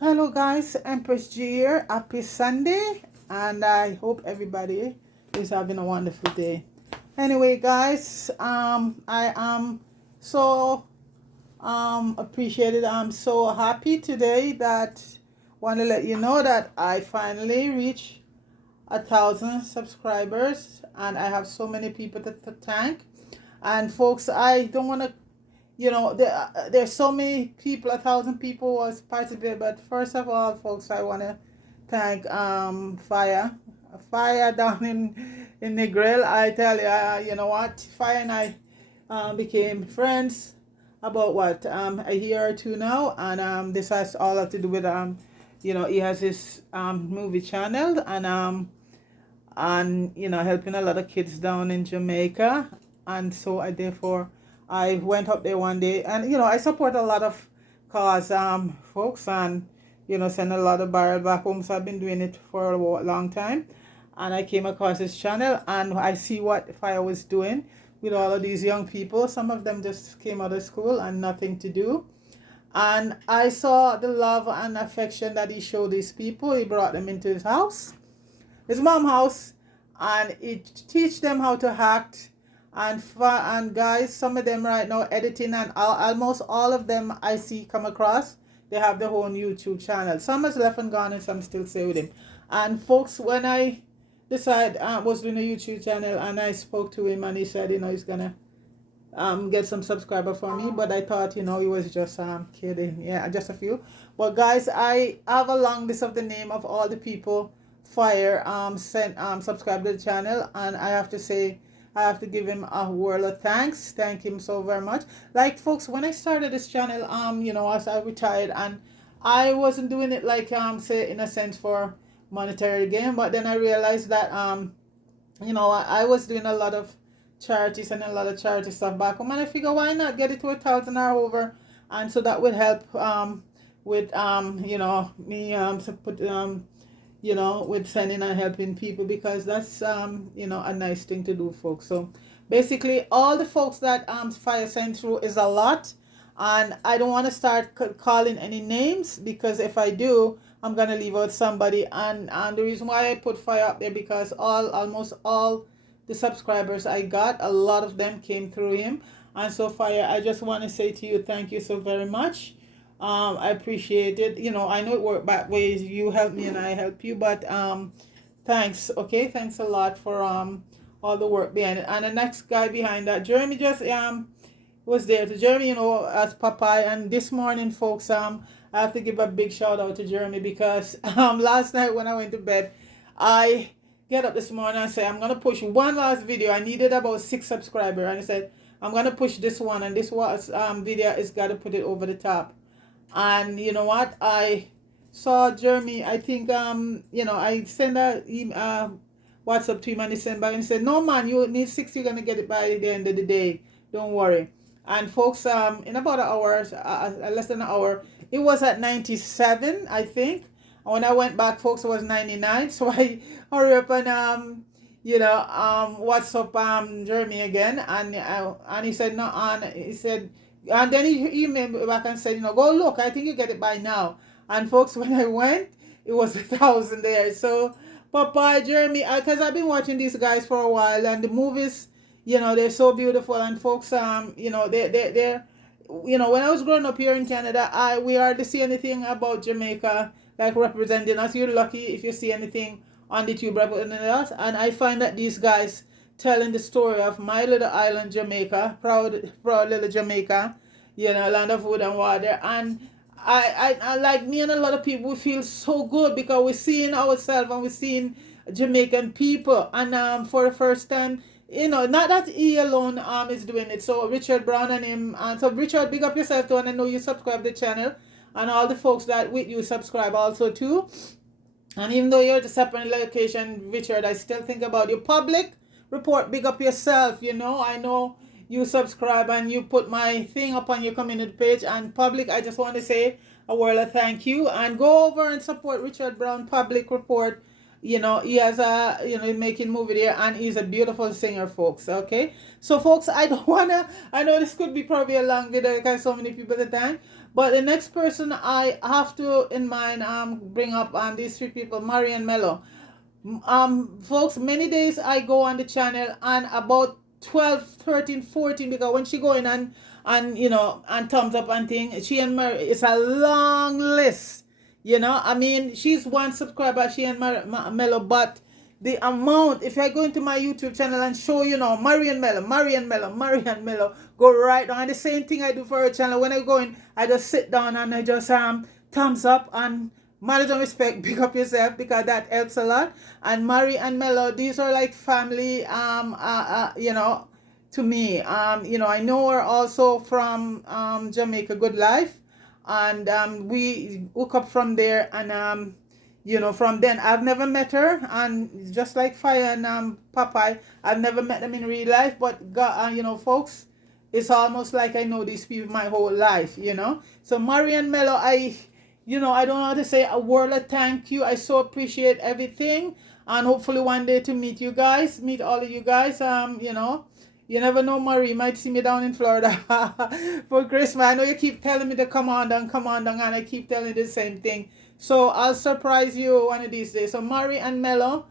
Hello guys, Empress G here. Happy Sunday, and I hope everybody is having a wonderful day. Anyway, guys, I am so appreciated. I'm so happy today that want to let you know that I finally reached 1,000 subscribers, and I have so many people to thank. And folks, I don't want to there's so many people, 1,000 people was participating. But first of all, folks, I want to thank Fire down in the grill. I tell you, you know what, Fire and I became friends about what a year or two now, and this has all to do with he has his movie channel, and helping a lot of kids down in Jamaica. And so I went up there one day, and I support a lot of cause folks, and send a lot of barrel back home. So I've been doing it for a long time, and I came across his channel, and I see what Fire was doing with all of these young people. Some of them just came out of school and nothing to do, and I saw the love and affection that he showed these people. He brought them into his mom house, and it teach them how to act. And guys, some of them right now editing, and almost all of them I see come across, they have their own YouTube channel. Some has left and gone, and some still stay with him. And folks, when I decided I was doing a YouTube channel, and I spoke to him, and he said he's gonna get some subscriber for me, but I thought he was just kidding. Yeah, just a few. But guys, I have a long list of the name of all the people Fire sent subscribe to the channel, and I have to say, I have to give him a world of thanks. Thank him so very much. Like, folks, when I started this channel, as I retired, and I wasn't doing it like say in a sense for monetary gain, but then I realized that I was doing a lot of charities and a lot of charity stuff back home, and I figure, why not get it to 1,000 or over, and so that would help with me to put with sending and helping people, because that's a nice thing to do, folks. So basically, all the folks that Fire sent through is a lot, and I don't want to start calling any names, because if I do, I'm gonna leave out somebody. And the reason why I put Fire up there, because almost all the subscribers I got, a lot of them came through him. And so, Fire, I just want to say to you, thank you so very much. I appreciate it. I know it worked back ways. You help me and I help you, but thanks. Okay, thanks a lot for all the work behind it. And the next guy behind that, Jeremy, just was there. To Jeremy, as Popeye. And this morning, folks, I have to give a big shout out to Jeremy, because last night when I went to bed, I get up this morning and say, I'm gonna push one last video. I needed about 6 subscribers, and I said, I'm gonna push this one, and this was video is gotta put it over the top. And you know what, I saw Jeremy, I think I sent a WhatsApp to him, and he sent back and said, no man, you need 6, you're gonna get it by the end of the day, don't worry. And folks, in about an hour, less than an hour, it was at 97, I think. And when I went back, folks, it was 99. So I hurry up and WhatsApp Jeremy again, and he said no, and he said, and then he emailed me back and said, go look, I think you get it by now. And folks, when I went, it was 1,000 there. So Papa, Jeremy, because I've been watching these guys for a while, and the movies, they're so beautiful. And folks, they're when I was growing up here in Canada, we hardly see anything about Jamaica like representing us. You're lucky if you see anything on the tube representing us. And I find that these guys telling the story of my little island, Jamaica, proud little Jamaica, land of wood and water. And I like, me and a lot of people, we feel so good, because we're seeing ourselves, and we're seeing Jamaican people. And for the first time, not that he alone is doing it. So Richard Brown and him, and so Richard, big up yourself too, and I know you subscribe to the channel, and all the folks that with you subscribe also too. And even though you're at a separate location, Richard, I still think about you. Public report, big up yourself. I know you subscribe and you put my thing up on your community page. And Public, I just want to say a word of thank you, and go over and support Richard Brown Public Report He has a, making movie there, and he's a beautiful singer, folks. Okay, so folks, I don't wanna. I know this could be probably a long video because so many people at the time. But the next person I have to in mind bring up these three people, Mari and Mello. Folks, many days I go on the channel and about 12, 13, 14, because when she go in and thumbs up and thing, she and Mary, it's a long list. I mean, she's one subscriber, she and Mello, but the amount, if I go into my YouTube channel and show, Marian Mello, Marian Mello, Marian Mello, go right down. And the same thing I do for her channel. When I go in, I just sit down and I just thumbs up and manners and respect, pick up yourself, because that helps a lot. And Mari and Mello, these are like family, to me. I know her also from Jamaica Good Life, and we hook up from there, and from then I've never met her, and just like Fire and Popeye, I've never met them in real life, but God, folks, it's almost like I know these people my whole life. So Mari and Mello, I don't know how to say a word of thank you. I so appreciate everything, and hopefully one day to meet you guys, meet all of you guys. You never know, Marie. You might see me down in Florida for Christmas. I know you keep telling me to come on down, and I keep telling you the same thing. So I'll surprise you one of these days. So Marie and Mello,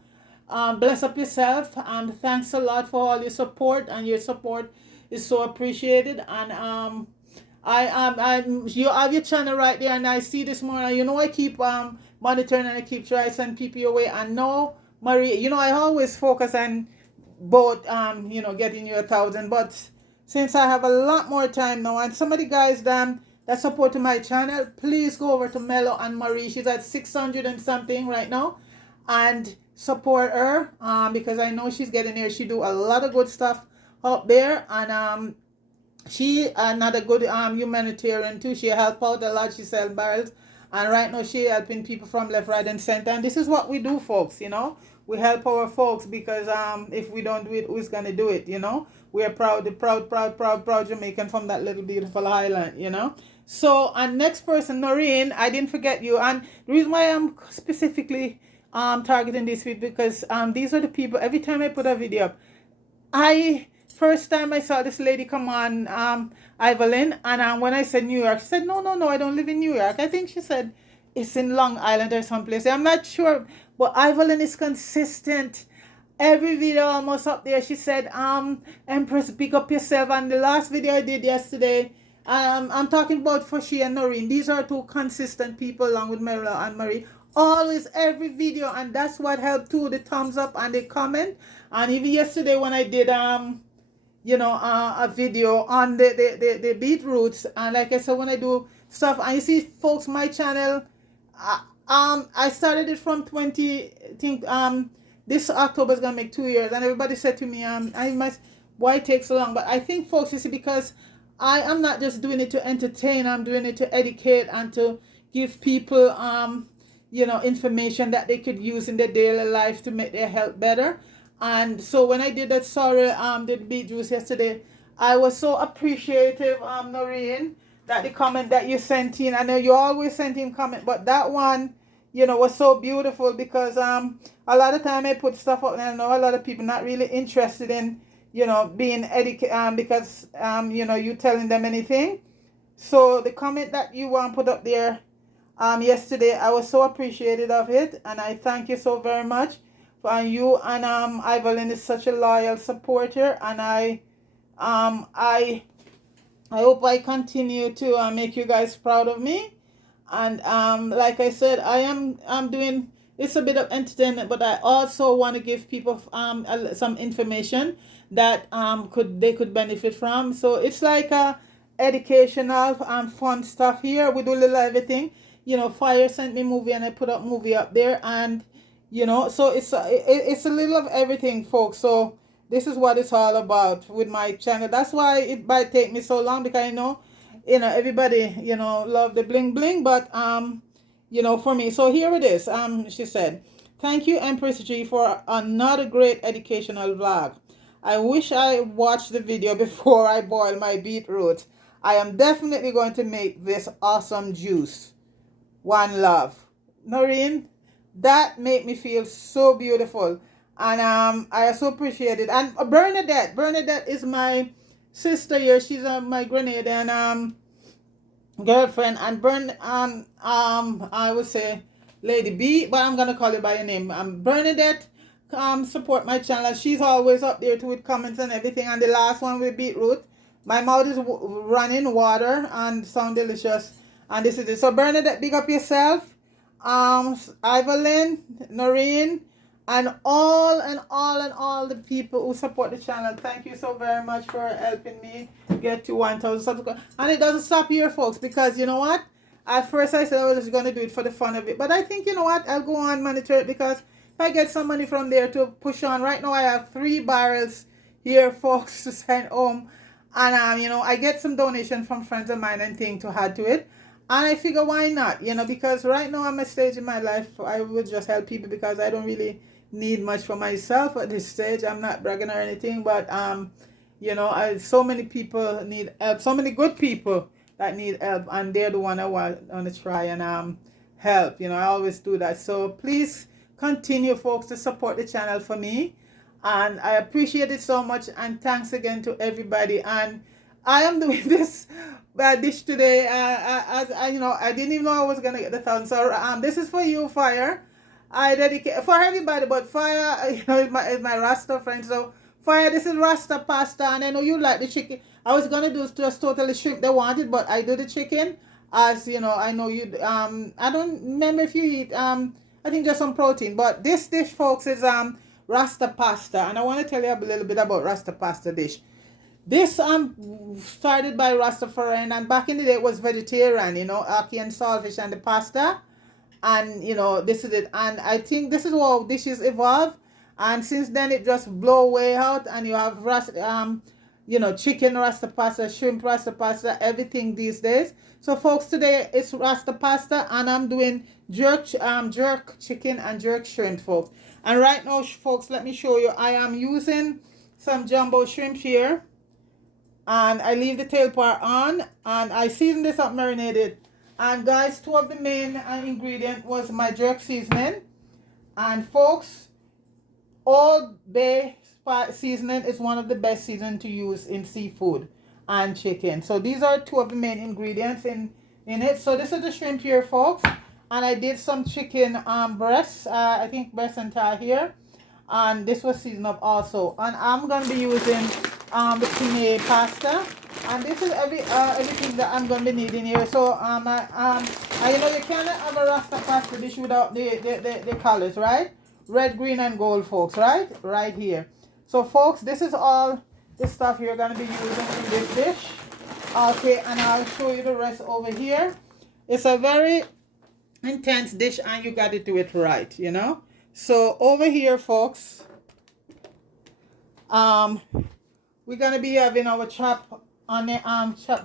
bless up yourself, and thanks a lot for all your support, and your support is so appreciated. And you have your channel right there, and I see this morning. I keep monitoring, and I keep trying to send people your way. And now, Marie, I always focus on both getting you 1,000, but since I have a lot more time now, and some of the guys that support my channel, please go over to Mello and Marie. She's at 600 and something right now, and support her because I know she's getting there. She do a lot of good stuff up there, and she another good humanitarian too. She help out a lot. She sell barrels, and right now she helping people from left, right, and center. And this is what we do, folks. We help our folks, because if we don't do it, who's gonna do it? We're proud, proud Jamaican from that little beautiful island. So, and next person, Noreen, I didn't forget you. And the reason why I'm specifically targeting this week, because these are the people. Every time I put a video up, first time I saw this lady come on, Evelyn, and when I said New York, she said, no, I don't live in New York. I think she said it's in Long Island or someplace. I'm not sure, but Evelyn is consistent. Every video almost up there. She said, Empress, pick up yourself. And the last video I did yesterday, I'm talking about for she and Noreen. These are two consistent people along with Merla and Marie. Always every video, and that's what helped too, the thumbs up and the comment. And even yesterday when I did a video on the beetroots, and like I said, when I do stuff, and you see, folks, my channel, I started it from 20, I think this October is gonna make 2 years, and everybody said to me, why it takes so long? But I think, folks, you see, because I am not just doing it to entertain, I'm doing it to educate and to give people information that they could use in their daily life to make their health better. And so when I did that did beet juice yesterday, I was so appreciative, Noreen, that the comment that you sent in. I know you always sent in comment, but that one, was so beautiful, because a lot of time I put stuff up, and I know a lot of people not really interested in being educated, because you telling them anything. So the comment that you put up there yesterday, I was so appreciative of it, and I thank you so very much. And you and Evelyn is such a loyal supporter, and I hope I continue to make you guys proud of me. And like I said, I'm doing, it's a bit of entertainment, but I also want to give people some information that they could benefit from. So it's like educational fun stuff here. We do a little everything. Fire sent me movie, and I put up movie up there, and so it's a little of everything, folks. So this is what it's all about with my channel. That's why it might take me so long, because I know everybody love the bling bling, but for me. So here it is. She said, thank you, Empress G, for another great educational vlog. I wish I watched the video before I boil my beetroot. I am definitely going to make this awesome juice. One love. Noreen, That made me feel so beautiful. And I so appreciate it. And Bernadette is my sister here. She's my Grenadian girlfriend. And I would say Lady B, but I'm gonna call you by your name. Bernadette support my channel. She's always up there too with comments and everything. And the last one with beetroot. My mouth is running water and sound delicious. And this is it. So Bernadette, big up yourself. Evelyn, Noreen, and all the people who support the channel. Thank you so very much for helping me get to 1,000 subscribers. And it doesn't stop here, folks, because you know what? At first I said I was going to do it for the fun of it, but I think, you know what, I'll go on monitor it, because if I get some money from there to push on. Right now I have 3 barrels here, folks, to send home. And you know, I get some donation from friends of mine and things to add to it. And I figure, why not? You know, because right now I'm at a stage in my life, I would just help people, because I don't really need much for myself at this stage. I'm not bragging or anything, but you know, so many people need help, so many good people that need help, and they're the one I want to try and help. You know, I always do that. So please continue, folks, to support the channel for me, and I appreciate it so much. And thanks again to everybody. And I am doing this dish today, as I, you know, I didn't even know I was gonna get the 1,000. So this is for you, Fire. I dedicate for everybody, but Fire, you know, is my Rasta friend. So Fire, this is Rasta pasta, and I know you like the chicken. I was gonna do just totally shrimp they wanted, but I do the chicken, as you know. I know you. I don't remember if you eat. I think just some protein. But this dish, folks, is Rasta pasta, and I want to tell you a little bit about Rasta pasta dish. This started by Rastafarian, and back in the day it was vegetarian, you know, ackee and saltfish and the pasta. And you know, this is it. And I think this is how dishes evolve. And since then it just blow way out, and you have you know, chicken Rasta pasta, shrimp Rasta pasta, everything these days. So folks, today it's Rasta pasta, and I'm doing jerk chicken and jerk shrimp, folks. And right now, folks, let me show you. I am using some jumbo shrimp here, and I leave the tail part on, and I season this up, marinated. And guys, 2 of the main ingredient was my jerk seasoning. And folks, Old Bay seasoning is one of the best seasoning to use in seafood and chicken. So these are 2 of the main ingredients in it. So this is the shrimp here, folks. And I did some chicken breasts, I think breast and thigh here. And this was seasoned up also. And I'm going to be using the penne pasta. And this is everything that I'm going to be needing here. So, you know, you cannot have a Rasta pasta dish without the colors, right? Red, green, and gold, folks, right? Right here. So, folks, this is all the stuff you're going to be using in this dish. Okay, and I'll show you the rest over here. It's a very intense dish, and you got to do it right, you know? So, over here, folks, we're going to be having our chopped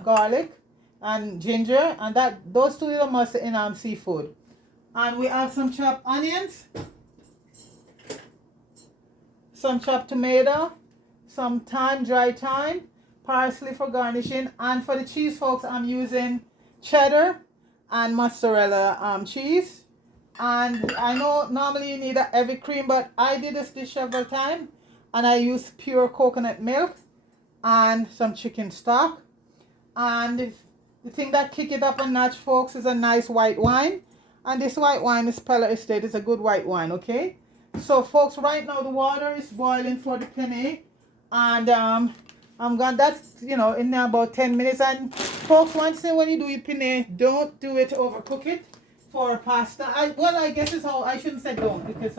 garlic and ginger, and those 2 are must in seafood. And we have some chopped onions, some chopped tomato, some thyme, dry thyme, parsley for garnishing. And for the cheese, folks, I'm using cheddar and mozzarella cheese. And I know normally you need a heavy cream, but I did this dish several times, and I used pure coconut milk and some chicken stock. And the thing that kick it up a notch, folks, is a nice white wine. And this white wine is Peller Estate. It's a good white wine, okay? So, folks, right now the water is boiling for the penne. And I'm going, that's, you know, in about 10 minutes. And, folks, one thing when you do your penne, don't do it, overcook it for pasta. Well, I guess it's how, I shouldn't say don't, because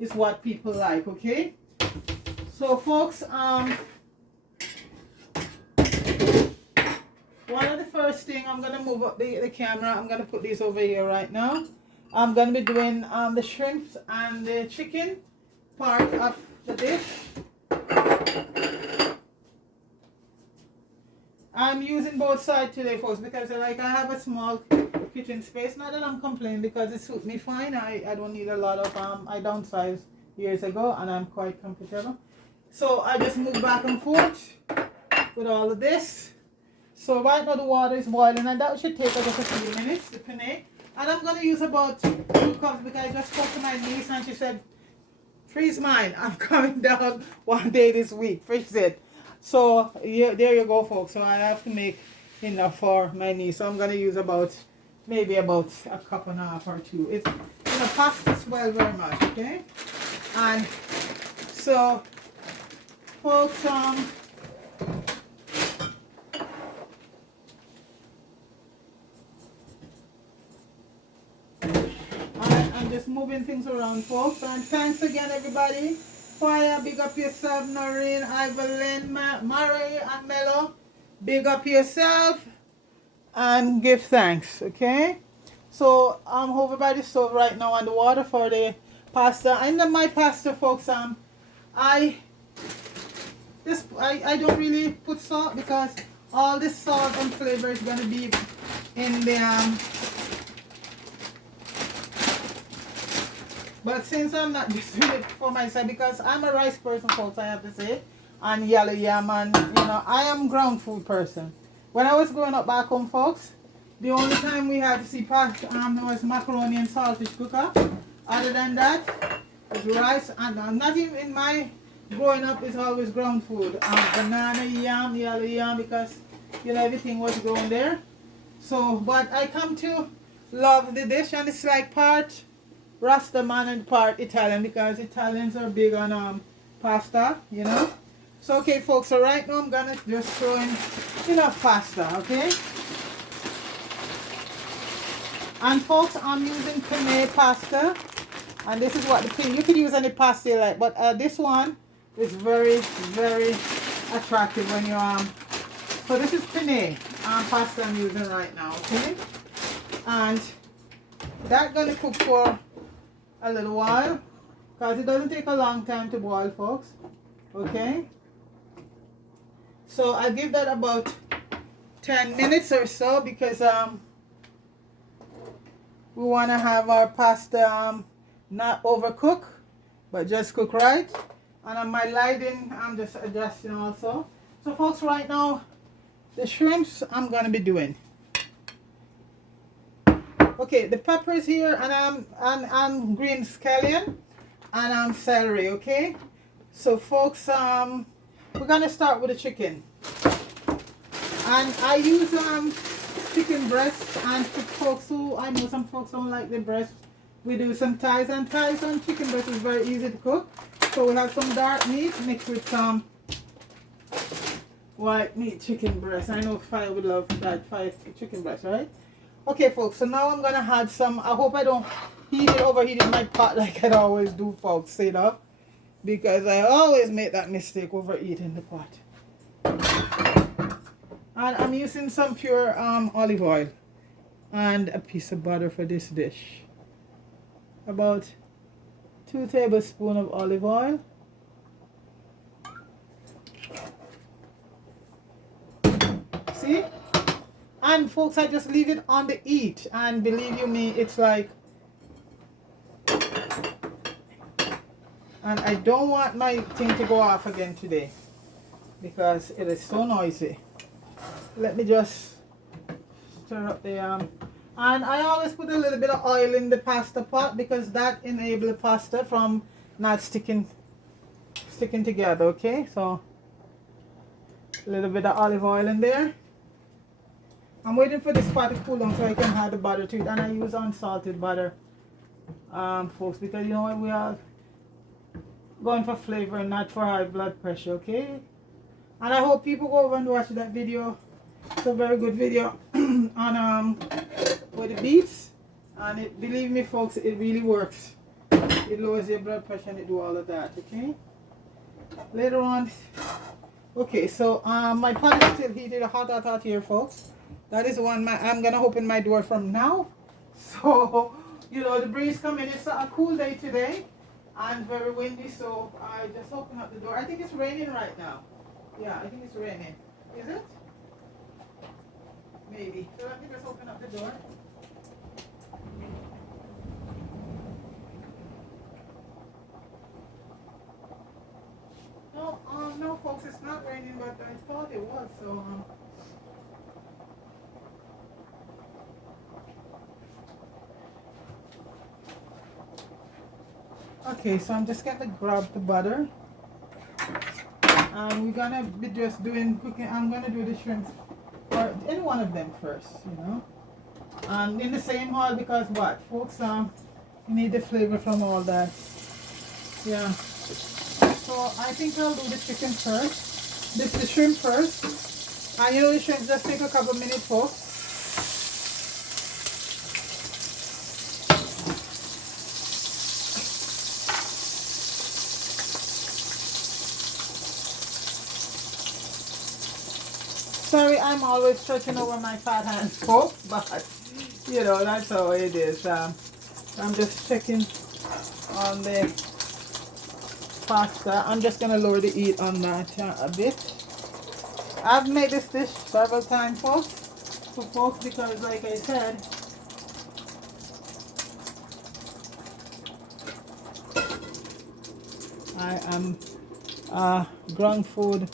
it's what people like, okay? So, folks, one of the first thing, I'm going to move up the camera. I'm going to put these over here right now. I'm going to be doing the shrimps and the chicken part of the dish. I'm using both sides today, folks, because I have a small kitchen space. Not that I'm complaining, because it suits me fine. I don't need a lot of, I downsized years ago, and I'm quite comfortable. So I just move back and forth with all of this. So right now the water is boiling, and that should take just a few minutes, the penne. And I'm going to use about 2 cups because I just spoke to my niece and she said, freeze mine. I'm coming down one day this week. Freeze it. So yeah, there you go, folks. So I have to make enough for my niece. So I'm going to use about, maybe about a cup and a half or 2. It's, pasta swell very much, okay? And so, folks, I'm just moving things around, folks. And thanks again, everybody. Fire, big up yourself, Noreen, Evelyn, Murray, and Mello. Big up yourself and give thanks, okay? So I'm over by the stove right now on the water for the pasta. And then my pasta, folks, I don't really put salt because all the salt and flavor is gonna be in the but since I'm not just doing it for myself, because I'm a rice person, folks, I have to say, and yellow yam, and I am ground food person. When I was growing up back home, folks, the only time we had to see was macaroni and saltfish cooker. Other than that, it's rice, and not even in my growing up, it's always ground food. Banana, yam, yellow yam, because everything was grown there. So, but I come to love the dish, and it's like part Rasta man and part Italian, because Italians are big on pasta, So okay, folks, so right now I'm gonna just throw in enough pasta, okay? And folks, I'm using penne pasta, and this is what the penne, you could use any pasta you like, but this one is very, very attractive when you so this is penne pasta I'm using right now, okay? And that's gonna cook for a little while, because it doesn't take a long time to boil, folks, okay? So I'll give that about 10 minutes or so, because we want to have our pasta not overcook, but just cook right. And on my lighting, I'm just adjusting also. So folks, right now, the shrimps I'm going to be doing. Okay, the peppers here, and I'm green scallion, and celery, okay? So folks, we're going to start with the chicken. And I use chicken breast, and for folks who, I know some folks don't like the breast, we do some thighs, and thighs and chicken breast is very easy to cook. So we have some dark meat mixed with some white meat chicken breast. I know Fire would love that chicken breast, right? Okay, folks, so now I'm going to add some, I hope I don't overheat in my pot like I always do, folks, because I always make that mistake, overeating the pot. And I'm using some pure olive oil and a piece of butter for this dish. About 2 tablespoons of olive oil. See? And folks, I just leave it on the heat, and believe you me, it's like, and I don't want my thing to go off again today because it is so noisy. Let me just stir up the and I always put a little bit of oil in the pasta pot, because that enables the pasta from not sticking together, okay? So a little bit of olive oil in there. I'm waiting for this pot to cool down so I can add the butter to it, and I use unsalted butter, folks, because we are going for flavor and not for high blood pressure, okay? And I hope people go over and watch that video. It's a very good video on with the beets, and believe me, folks, it really works. It lowers your blood pressure and it do all of that, okay? Later on, okay, so my pot is still heated, hot here, folks. That is one I'm gonna open my door from now. So the breeze coming. It's a cool day today and very windy, so I just open up the door. I think it's raining right now. Yeah, I think it's raining. Is it? Maybe. So let me just open up the door. No, no, folks, it's not raining, but I thought it was. So Okay, so I'm just gonna grab the butter, and we're gonna be just doing cooking. I'm gonna do the shrimp or any one of them first, you know. And in the same oil because what, folks, you need the flavor from all that. Yeah. So I think I'll do the chicken first. The shrimp first. And you know the shrimp just take a couple minutes, folks. Sorry, I'm always stretching over my fat hands, folks, but you know, that's how it is. I'm just checking on the pasta. I'm just gonna lower the heat on that a bit. I've made this dish several times, folks, for folks, because like I said, I am ground food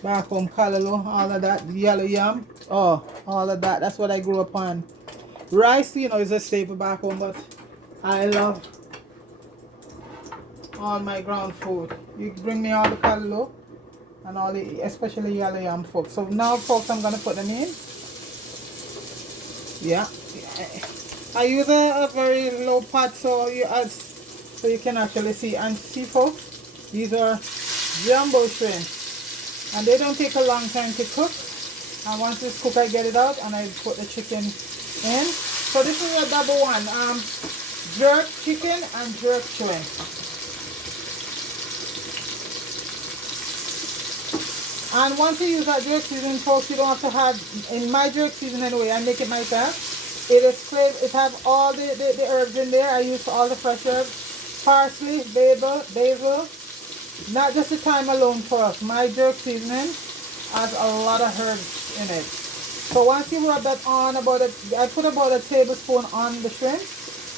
back home, callaloo, all of that, yellow yam, oh, all of that. That's what I grew up on. Rice, you know, is a staple back home, but I love all my ground food. You bring me all the callaloo and all the, especially yellow yam, folks. So now, folks, I'm gonna put them in. Yeah, I use a very low pot so you can actually see. And see, folks, these are jumbo shrimp, and they don't take a long time to cook. And once it's cooked, I get it out and I put the chicken in. So this is a double one, jerk chicken and jerk shrimp. And once you use that jerk seasoning, folks, you don't have to have, in my jerk seasoning anyway, I make it myself. It is flavor, it has all the herbs in there. I use all the fresh herbs, parsley, basil, not just the thyme alone for us. My jerk seasoning has a lot of herbs in it. So once you rub that on, I put about a tablespoon on the shrimp,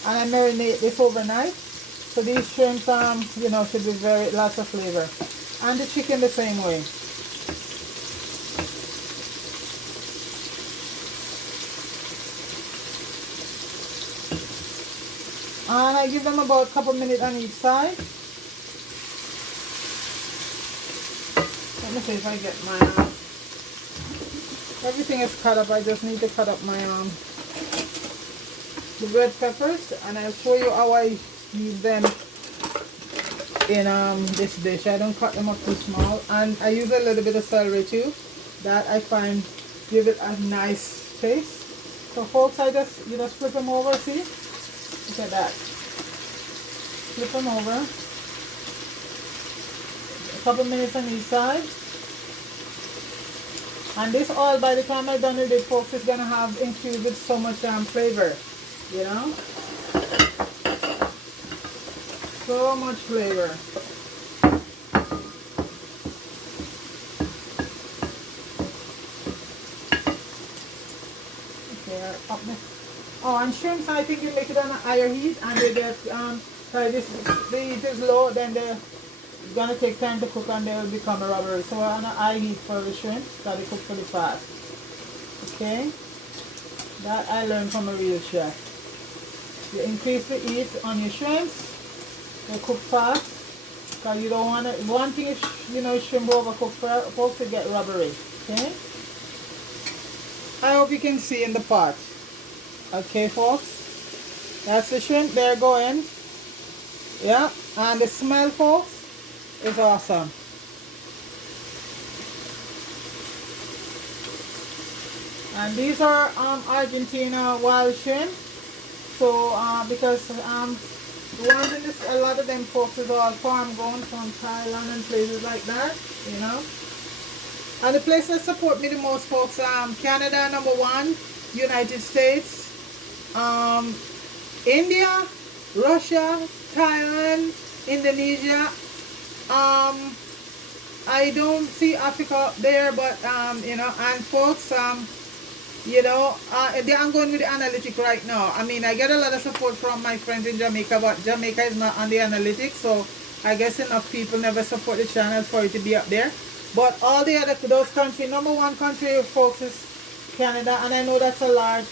and I marinate this overnight. So these shrimps, you know, should be lots of flavor. And the chicken the same way. And I give them about a couple minutes on each side. Let me see if I get my, everything is cut up. I just need to cut up my, the red peppers. And I'll show you how I use them in this dish. I don't cut them up too small. And I use a little bit of celery too. That I find give it a nice taste. So folks, you just flip them over, see? Look at that. Flip them over. A couple minutes on each side. And this oil, by the time I'm done with it, folks, is gonna have infused with so much flavor. You know? So much flavor. Okay, up next. Oh, and shrimps, I think you make it on a higher heat, and they get the heat is low, then they're gonna take time to cook and they'll become a rubbery. So on a high heat for the shrimps, gotta cook pretty fast. Okay, that I learned from a real chef. You increase the heat on your shrimps, they cook fast, because you don't want to. One thing is, you know, shrimp overcooked, folks, to get rubbery. Okay, I hope you can see in the pot. Okay, folks, that's the shrimp. They're going. Yeah, and the smell, folks, is awesome. And these are Argentina wild shrimp. So because the ones in this, a lot of them folks is all farm grown from Thailand and places like that, you know. And the places that support me the most, folks, Canada #1, United States, India, Russia, Thailand, Indonesia. I don't see Africa there, but you know, and folks, you know, I'm going with the analytic right now. I mean, I get a lot of support from my friends in Jamaica, but Jamaica is not on the analytics, so I guess enough people never support the channel for it to be up there. But all the other, those countries, #1 country, folks, is Canada, and I know that's a large,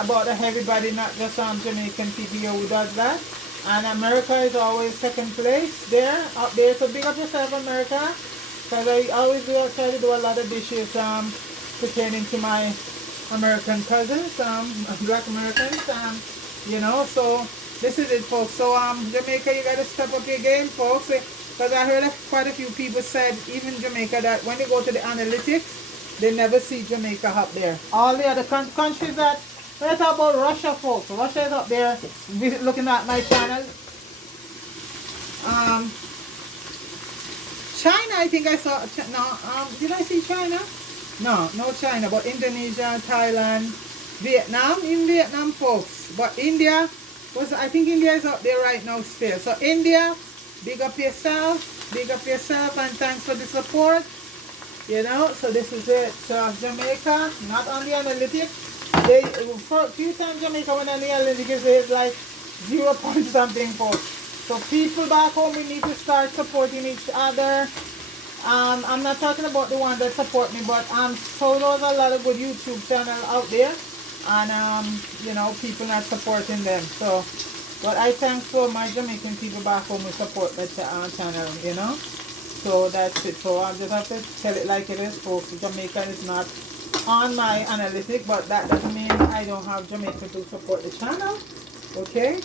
about everybody, not just Jamaican people who does that. And America is always second place there, up there. So big up yourself, America. Because I always try to do a lot of dishes pertaining to my American cousins, black Americans, you know. So this is it, folks. So Jamaica, you gotta step up your game, folks. Because I heard quite a few people said, even Jamaica, that when they go to the analytics, they never see Jamaica up there. All the other countries that, when I talk about Russia, folks, Russia is up there, looking at my channel. China, I think I saw, no, did I see China? No, no China, but Indonesia, Thailand, Vietnam, in Vietnam, folks. But India, I think India is up there right now still. So India, big up yourself, and thanks for the support. You know, so this is it. So Jamaica, not on the analytics. They, for a few times Jamaica went on the analytics, it's like 0 point something, folks. So people back home, we need to start supporting each other. I'm not talking about the ones that support me, but so there's a lot of good YouTube channel out there, and you know, people not supporting them. So, but I thank so my Jamaican people back home who support that channel, you know. So that's it. So I just have to tell it like it is, folks. Jamaica is not on my analytic, but that doesn't mean I don't have Jamaican to support the channel. Okay.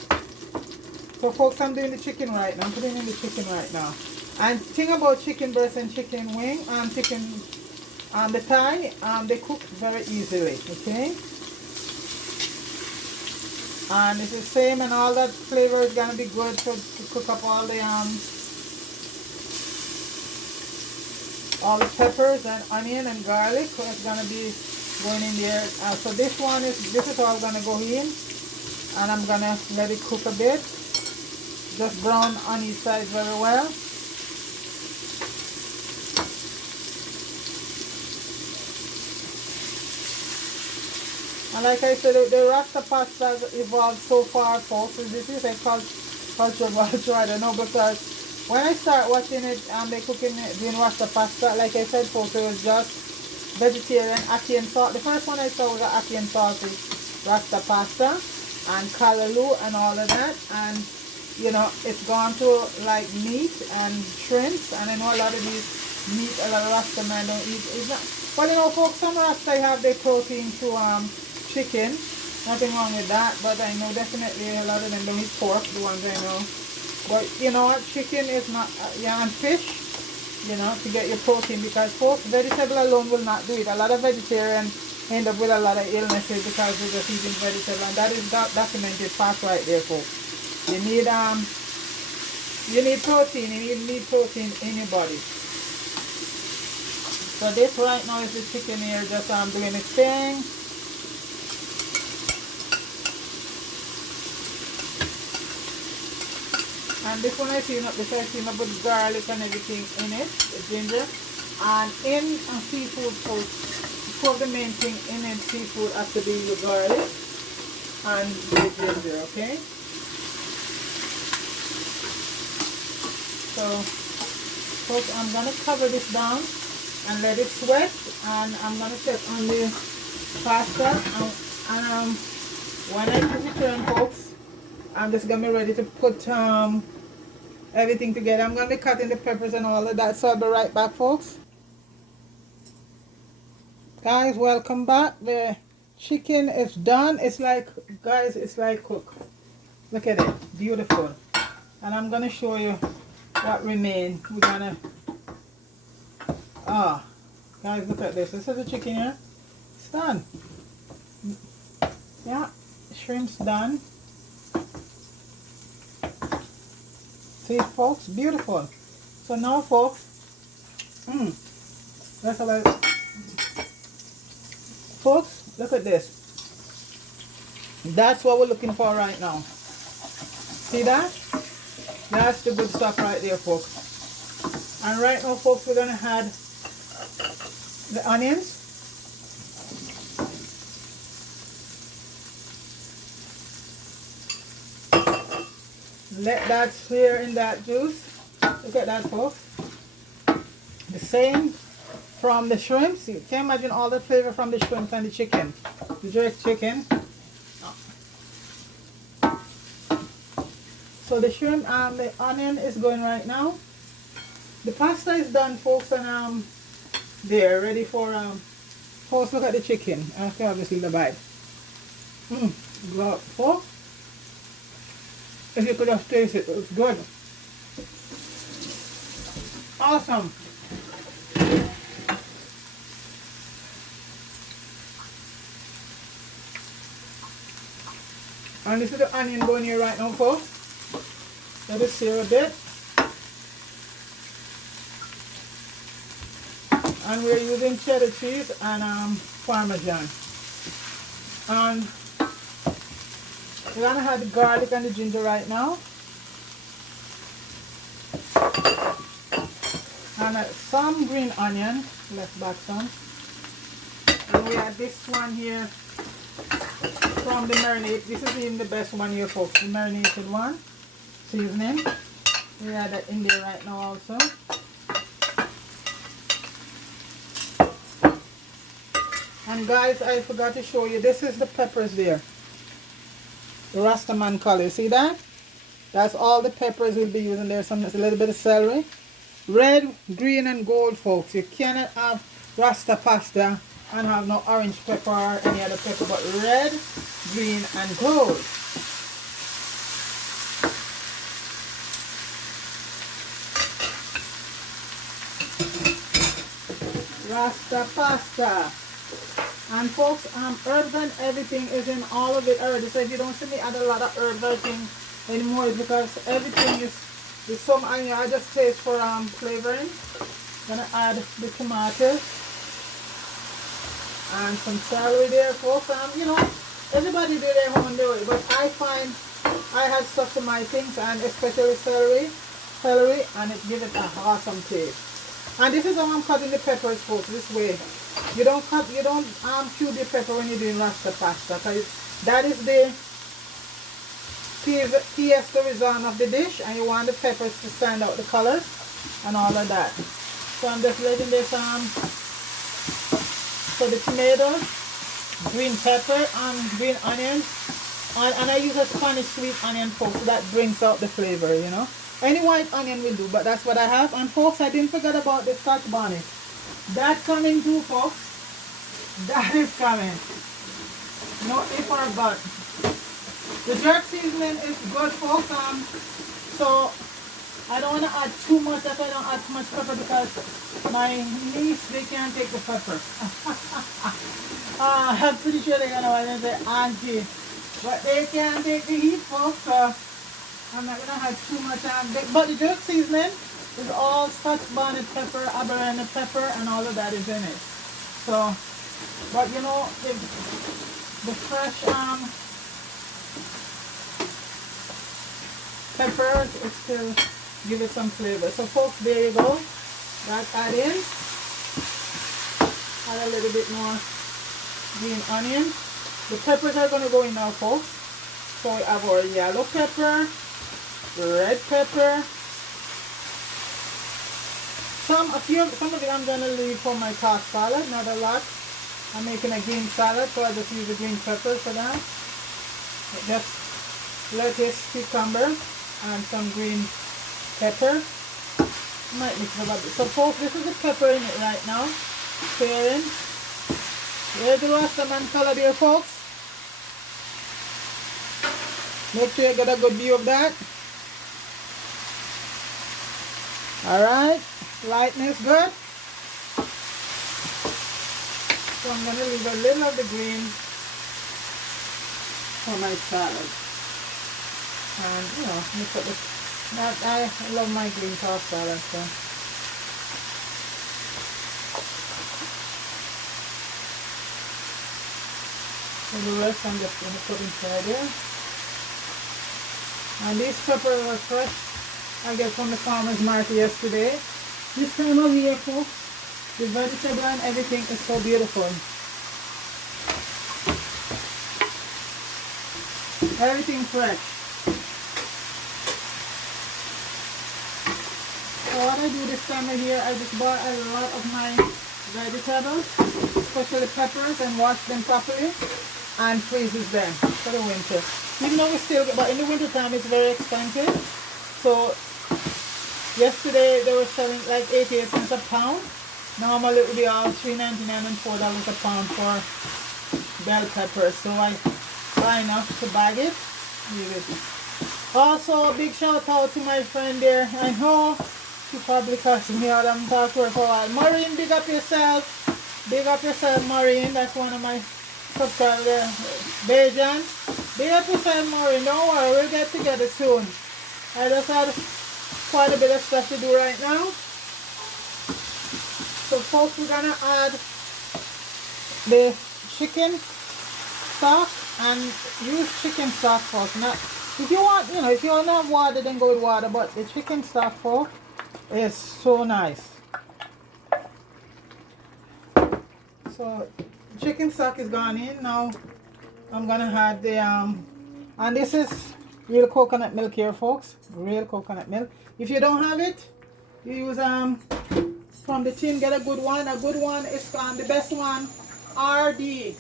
So folks, I'm doing the chicken right now. I'm putting in the chicken right now. And thing about chicken breast and chicken wing and chicken the thigh, they cook very easily, okay? And it's the same, and all that flavor is gonna be good to cook up all the peppers and onion and garlic. So it's gonna be going in there. So this is all gonna go in, and I'm gonna let it cook a bit. Just brown on each side very well. And like I said, the Rasta pasta has evolved so far, folks. This is a culture vulture, I don't know, because when I start watching it and they cooking doing Rasta pasta, like I said, folks, it was just vegetarian, ackee and salt. The first one I saw was ackee and salty Rasta pasta and callaloo and all of that. And you know, it's gone to like meat and shrimps, and I know a lot of these meat, a lot of Rasta men don't eat. It's not, but you know, folks, some Rasta have their protein to chicken. Nothing wrong with that, but I know definitely a lot of them don't eat pork, the ones I know. But you know what, chicken is not, yeah, and fish, you know, to get your protein, because folks, vegetable alone will not do it. A lot of vegetarians end up with a lot of illnesses because they're just eating vegetable, and that is documented fact right there, folks. You need protein. You need protein in your body. So this right now is the chicken here, just doing its thing. And this one I seen up, this I seen up with garlic and everything in it, the ginger. And in seafood, so two of the main thing in it, seafood has to be the garlic and the ginger, okay? So, folks, I'm going to cover this down and let it sweat, and I'm going to set on the pasta, and when I put it in, folks, I'm just going to be ready to put everything together. I'm going to be cutting the peppers and all of that, so I'll be right back, folks. Guys, welcome back. The chicken is done. It's like, guys, it's like cooked. Look at it, beautiful. And I'm going to show you what remain. We're gonna guys, look at this. This is the chicken here. It's done. Yeah, shrimp's done. See, folks, beautiful. So now, folks, that's all I, folks, look at this. That's what we're looking for right now. See that? That's the good stuff right there, folks. And right now, folks, we're gonna add the onions. Let that sear in that juice. Look at that, folks. The same from the shrimps. You can imagine all the flavor from the shrimps and the chicken. The jerk chicken. So the shrimp and the onion is going right now. The pasta is done, folks, and they're ready for folks. Look at the chicken. Okay, obviously the bite. Folks, if you could just taste it, it's good. Awesome. And this is the onion going here right now, folks. Let it sear a bit. And we're using cheddar cheese and Parmesan. And we're gonna have the garlic and the ginger right now. And some green onion, left back some. And we have this one here from the marinade. This is even the best one here, folks. The marinated one. Seasoning. We have that in there right now also. And guys, I forgot to show you, this is the peppers there. The Rasta man color, see that? That's all the peppers we'll be using there. A little bit of celery. Red, green and gold, folks. You cannot have Rasta pasta and have no orange pepper or any other pepper, but red, green and gold. Rasta pasta. And folks, herbs and everything is in all of it already. So if you don't see me add a lot of herbs or things anymore, it's because everything is some onion. I just taste for flavoring. Gonna add the tomatoes and some celery there, folks. You know, everybody do their own way, but I find I have stuff to my things, and especially celery, and it gives it an awesome taste. And this is how I'm cutting the peppers, folks. This way. You don't cube your pepper when you're doing Rasta pasta, because that is the pièce de raison of the dish, and you want the peppers to stand out the colors and all of that. So I'm just letting this so the tomatoes, green pepper and green onions, and I use a Spanish sweet onion, folks, so that brings out the flavor, you know. Any white onion will do, but that's what I have. And folks, I didn't forget about the Scotch bonnet. That's coming too, folks. That is coming. No if or but. The jerk seasoning is good, folks. So I don't want to add too much. That's why I don't add too much pepper, because my niece, they can't take the pepper. I'm pretty sure they're gonna want to say auntie, but they can't take the heat, folks. So I'm not gonna have too much on. But the jerk seasoning is all Scotch bonnet pepper, Aberana pepper, and all of that is in it. So, but you know, the fresh peppers, it still give it some flavor. So folks, there you go. That's add in. Add a little bit more green onion. The peppers are gonna go in now, folks. So we have our yellow pepper, red pepper. Some of it I'm gonna leave for my tossed salad, not a lot. I'm making a green salad, so I just use the green peppers for that. Just lettuce, cucumber, and some green pepper. Might mix it up. So folks, this is the pepper in it right now. Stirring. There's the Rastaman color there, folks. Make sure you get a good view of that. Alright. Lightness good. So I'm going to leave a little of the green for my salad. And you know, mix up the I love my green tossed salad, so. And the rest I'm just going to put inside here. And these peppers are fresh. I got from the farmer's market yesterday. This time of year, folks, the vegetable and everything is so beautiful. Everything fresh. So what I do this time of year, I just bought a lot of my vegetables, especially peppers, and wash them properly. and freezes them for the winter. Even though we still get, but in the winter time it's very expensive. So yesterday they were selling like 88 cents a pound. Normally it would be all $3.99 and $4 a pound for bell peppers. So I buy enough to bag it. Also, a big shout out to my friend there. I know she probably cussed me out. I'm talking to her for a while. Maureen, big up yourself. Big up yourself, Maureen. That's one of my subscribers there. Bejan. Big up yourself, Maureen. Don't worry, we'll get together soon. I just had quite a bit of stuff to do right now. So folks, we're gonna add the chicken stock and use chicken stock folks. Not if you want, if you want to have water, then go with water. But the chicken stock folks is so nice. So chicken stock is gone in. Now I'm gonna add the and this is real coconut milk here folks. Real coconut milk. If you don't have it, you use from the tin, get a good one. A good one is the best one, RD.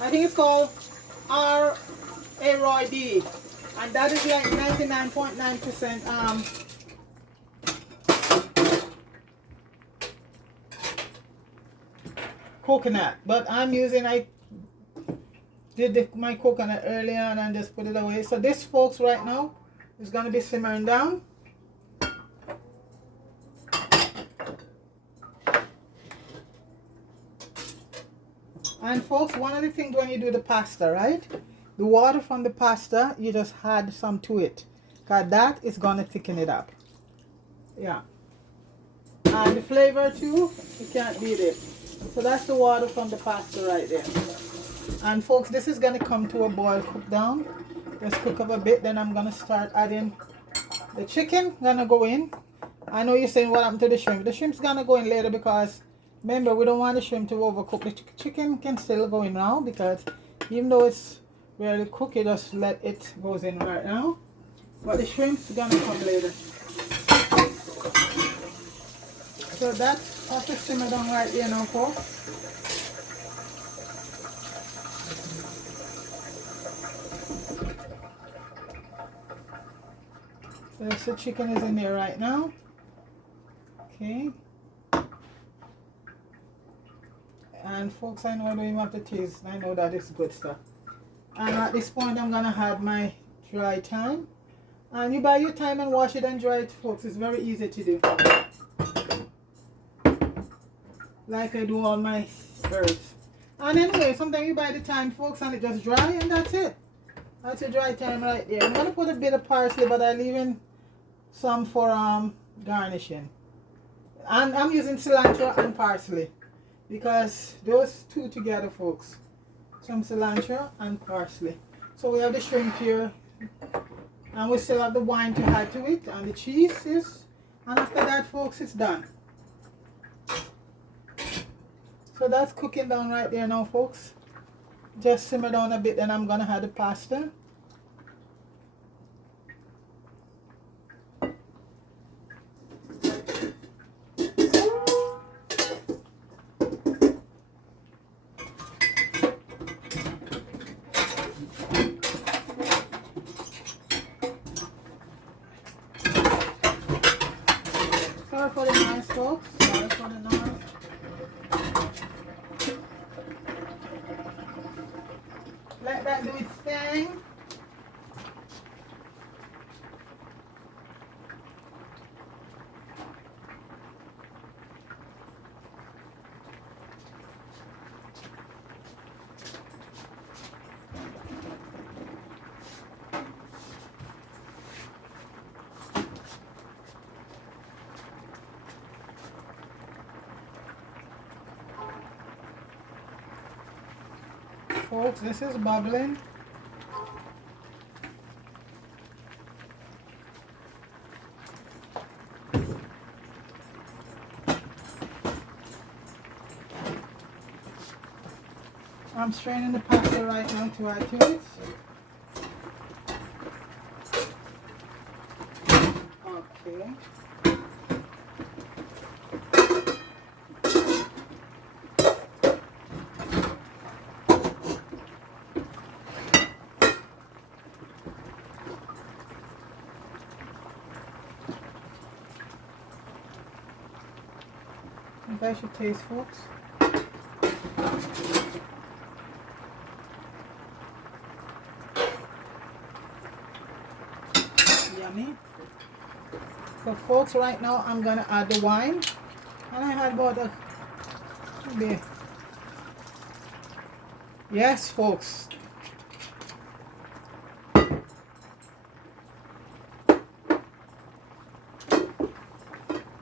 I think it's called RAYD, and that is like 99.9% coconut. But I'm using, I did my coconut earlier and just put it away. So this folks right now is gonna be simmering down. And folks, one of the things when you do the pasta, right? The water from the pasta, you just add some to it. Because that is going to thicken it up. Yeah. And the flavor too, you can't beat it. So that's the water from the pasta right there. And folks, this is going to come to a boil, cook down. Just cook up a bit, then I'm going to start adding the chicken. Going to go in. I know you're saying what happened to the shrimp. The shrimp's going to go in later because remember, we don't want the shrimp to overcook. The chicken can still go in now because even though it's barely cooked, you just let it goes in right now. But the shrimp's gonna come later. So that has to simmer down right there now, folks. So the chicken is in there right now. Okay. And folks, I know I don't even have to taste. I know that it's good stuff. And at this point, I'm gonna add my dry thyme. And you buy your thyme and wash it and dry it, folks. It's very easy to do. Like I do all my herbs. And anyway, sometimes you buy the thyme, folks, and it just dry, and that's it. That's a dry thyme right there. I'm gonna put a bit of parsley, but I'm leaving some for garnishing. And I'm using cilantro and parsley, because those two together, folks. Some cilantro and parsley. So we have the shrimp here, and we still have the wine to add to it, and the cheese is, and after that, folks, it's done. So that's cooking down right there now, folks. Just simmer down a bit, then I'm gonna add the pasta. Sorry for the noise, folks. Sorry for the noise. Let that do its thing. Folks, this is bubbling. I'm straining the pasta right now to add to it. Okay. think I should taste, folks. Yummy. So folks, right now I'm gonna add the wine, and I had about a maybe, yes folks,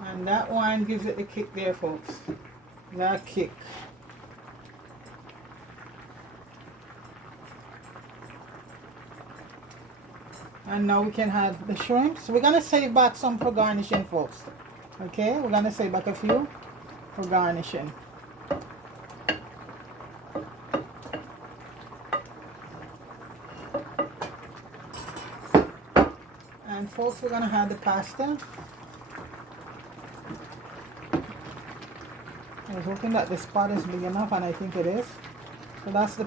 and that wine gives it the kick there, folks. That kick. And now we can have the shrimp. So we're gonna save back some for garnishing, folks. Okay, we're gonna save back a few for garnishing. And folks, we're gonna have the pasta. I was hoping that the spot is big enough, and I think it is. So that's the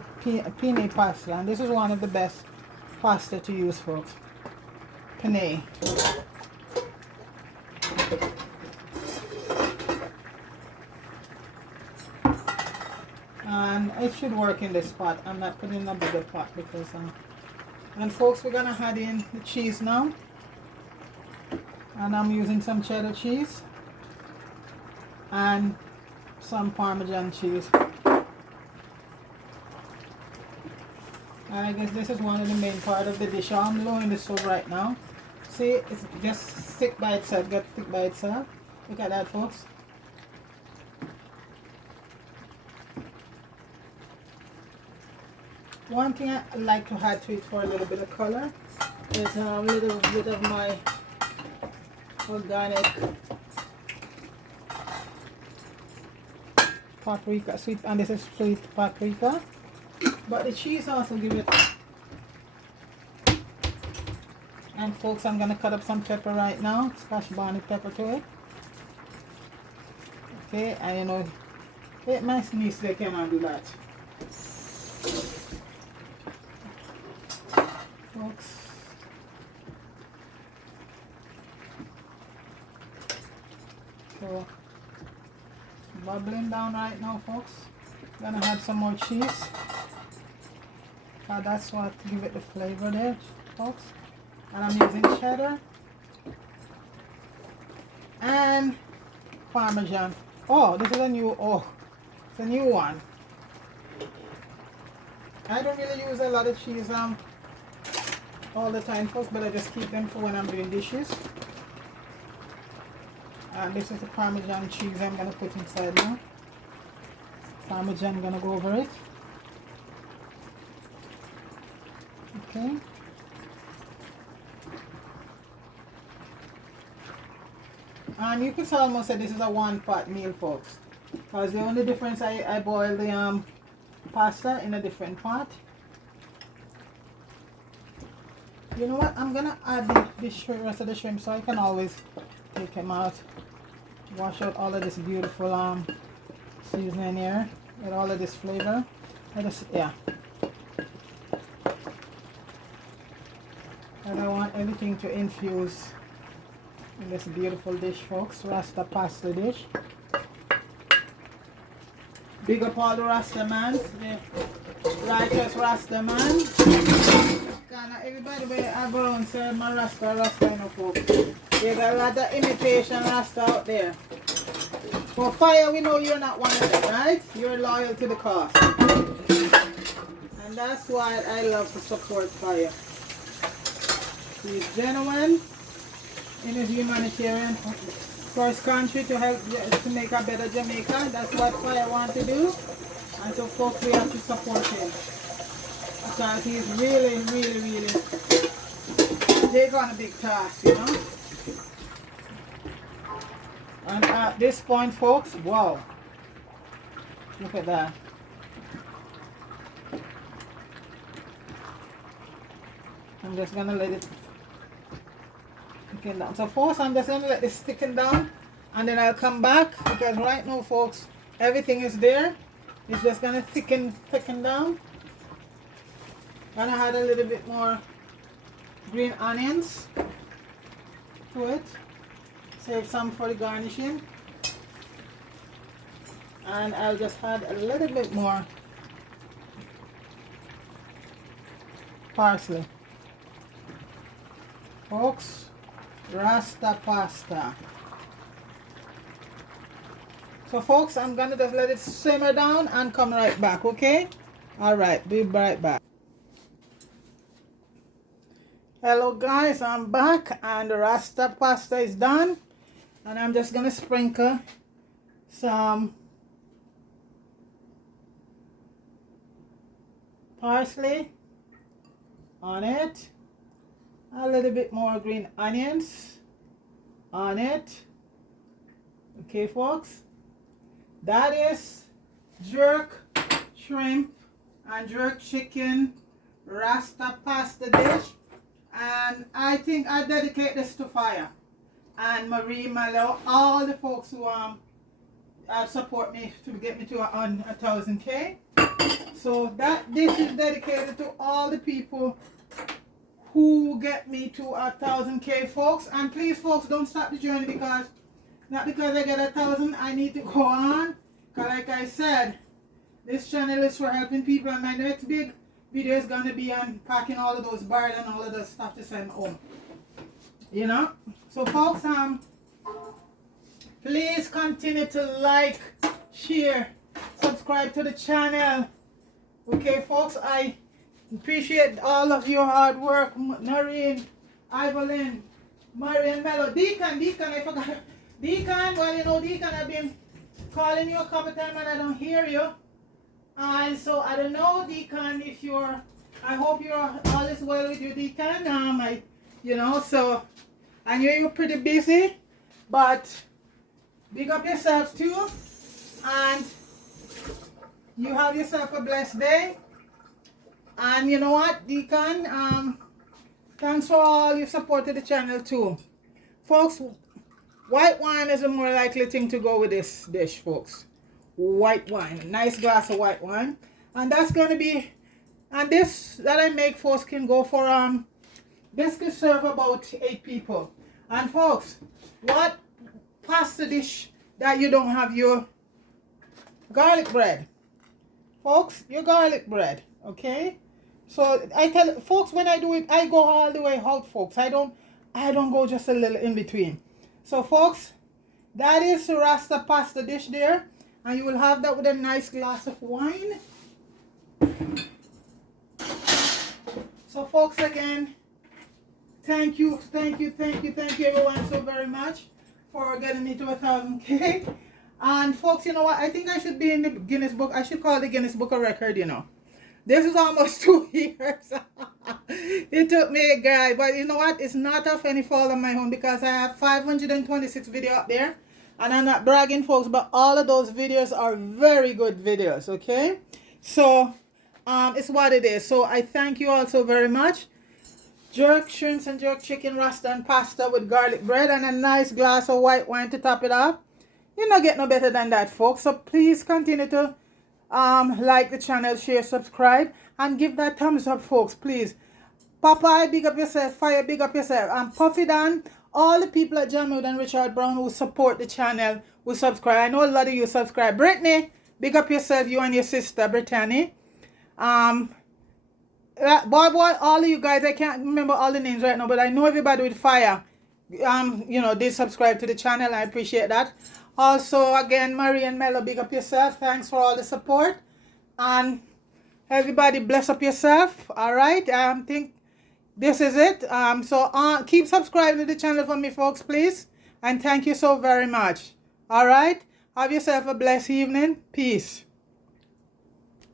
penne pasta, and this is one of the best pasta to use, folks. Penne. And it should work in this pot. I'm not putting a bigger pot because and folks, we're gonna add in the cheese now, and I'm using some cheddar cheese and some Parmesan cheese. And I guess this is one of the main part of the dish. I'm lowering the stove right now. See, it's just stick by itself, got stick by itself. Look at that, folks. One thing I like to add to it for a little bit of color is a little bit of my organic paprika, sweet, and this is sweet paprika. But the cheese also give it. And folks, I'm gonna cut up some pepper right now, scotch bonnet pepper to it. Okay, and you know, it makes me so they cannot do that. Folks. So it's bubbling down right now, folks. Gonna add some more cheese. That's what give it the flavor there, folks. And I'm using cheddar and Parmesan. Oh, this is a new, oh, it's a new one. I don't really use a lot of cheese all the time, folks, but I just keep them for when I'm doing dishes. And this is the Parmesan cheese I'm gonna put inside now. Parmesan, I'm gonna go over it. Okay. And you could almost say this is a one pot meal, folks, because the only difference I boil the pasta in a different pot. You know what, I'm gonna add the rest of the shrimp so I can always take them out, wash out all of this beautiful seasoning here with all of this flavor. I just, yeah, and I want everything to infuse in this beautiful dish, folks. Rasta pasta dish. Big up all the Rasta man, the righteous Rasta man. Everybody where I go and say my Rasta, you know, folks. There's a lot of imitation Rasta out there. For fire, we know you're not one of them, right? You're loyal to the cause. And that's why I love to support fire. He's genuine in his humanitarian first country to help to make a better Jamaica. That's what Fire wants to do. And so folks, we have to support him. Because he's really take on a big task, you know. And at this point, folks, wow. Look at that. I'm just gonna let it thicken down. So first I'm just going to let this thicken down, and then I'll come back, because right now, folks, everything is there. It's just going to thicken down. And I add a little bit more green onions to it. Save some for the garnishing. And I'll just add a little bit more parsley. Folks, Rasta pasta. So folks, I'm gonna just let it simmer down and come right back, okay? Alright, be right back. Hello guys, I'm back and the Rasta pasta is done. And I'm just gonna sprinkle some parsley on it, a little bit more green onions on it. Okay folks, that is jerk shrimp and jerk chicken Rasta pasta dish, and I think I dedicate this to Fire and Marie, Malo, all the folks who support me to get me to 1,000K. So that dish is dedicated to all the people who get me to 1,000K, folks. And please, folks, don't stop the journey, because not because I get 1,000 I need to go on. Because like I said, this channel is for helping people, and my next big video is gonna be on packing all of those bars and all of the stuff to send home. You know? So folks, please continue to like, share, subscribe to the channel. Okay folks, I appreciate all of your hard work. Noreen, Evelyn, Marian, Mello, Deacon, I forgot. Deacon, well you know Deacon, I've been calling you a couple times and I don't hear you. And so I don't know, Deacon, if you're, I hope you're all is well with you, Deacon. So I know you're pretty busy, but big up yourself too, and you have yourself a blessed day. And you know what, Deacon, thanks for all your support to the channel too. Folks, white wine is a more likely thing to go with this dish, folks. White wine, nice glass of white wine. And that's going to be, and this that I make, folks, can go for, this could serve about 8 people. And folks, what pasta dish that you don't have your garlic bread? Folks, your garlic bread, okay? So I tell folks, when I do it, I go all the way out, folks. I don't go just a little in between. So folks, that is the Rasta pasta dish there, and you will have that with a nice glass of wine. So folks, again, thank you everyone so very much for getting me to 1,000K. And folks, you know what, I think I should be in the Guinness Book. I should call the Guinness Book of Record, you know. This is almost 2 years. It took me a guy, but you know what, it's not of any fault of my own, because I have 526 videos up there, and I'm not bragging, folks, but all of those videos are very good videos, okay? So it's what it is. So I thank you all so very much. Jerk shrimps and jerk chicken Rasta and pasta with garlic bread and a nice glass of white wine to top it off. You're not getting no better than that, folks. So please continue to like the channel, share, subscribe, and give that thumbs up, folks, please. Popeye, big up yourself. Fire, big up yourself. And Puffy Dan, all the people at Jamwood and Richard Brown who support the channel, who subscribe. I know a lot of you subscribe. Brittany, big up yourself, you and your sister, Brittany. Boy, all of you guys, I can't remember all the names right now, but I know everybody with Fire, they subscribe to the channel. I appreciate that. Also, again, Marie and Mello, big up yourself. Thanks for all the support. And everybody bless up yourself. All right. Think this is it. So keep subscribing to the channel for me, folks, please. And thank you so very much. All right. Have yourself a blessed evening. Peace.